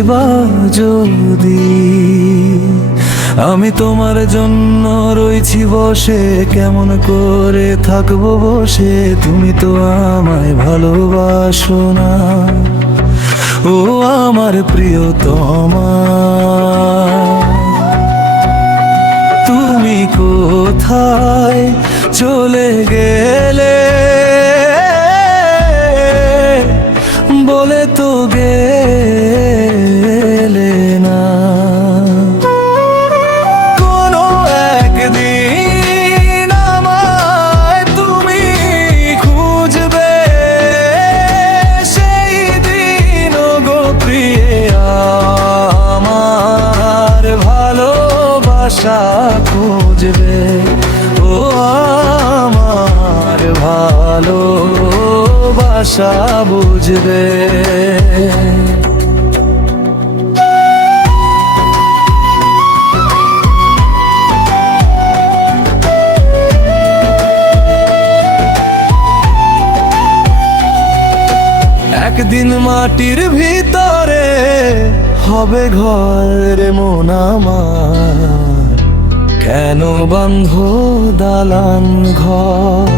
যাইবা যদি, আমি তোমার জন্য রইছি বসে, কেমন করে থাকবো বসে, তুমি তো আমায় ভালোবাসো না। ও আমার প্রিয়তমা, তুমি কোথায় চলে গেলে, বলে তো গেলে না। কোনো একদিন আমায় তুমি খুঁজবে, সেই দিন গো প্রিয়ে আমার ভালোবাসা খুঁজবে। ও আমার ভালোবাসা বুঝবে। একদিন মাটির ভিতরে হবে ঘর মন আমার, কেন বন্ধ দালান ঘর।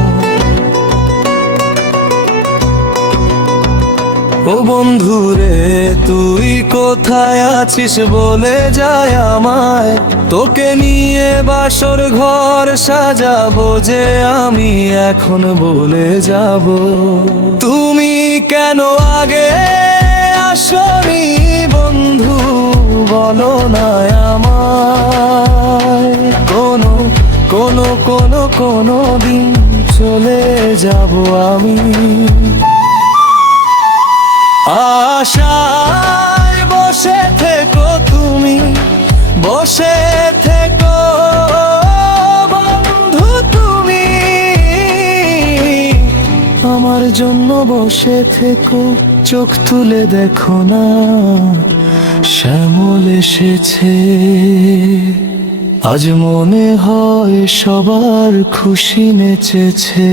ও বন্ধুরে তুই কোথায় আছিস বলে যায় আমায়, তোকে নিয়ে বাসর ঘর সাজাবো যে আমি এখন বলে যাব। তুমি কেন আগে আসনি বন্ধু বলো না আমায়, কোনো কোনো কোনো কোনো দিন চলে যাব আমি। আশায় বসে থেকো তুমি, বসে থেকো বন্ধু তুমি, আমার জন্য বসে থেকো। চোখ তুলে দেখো না শ্যামল এসেছে, আজ মনে হয় সবার খুশি নেচেছে।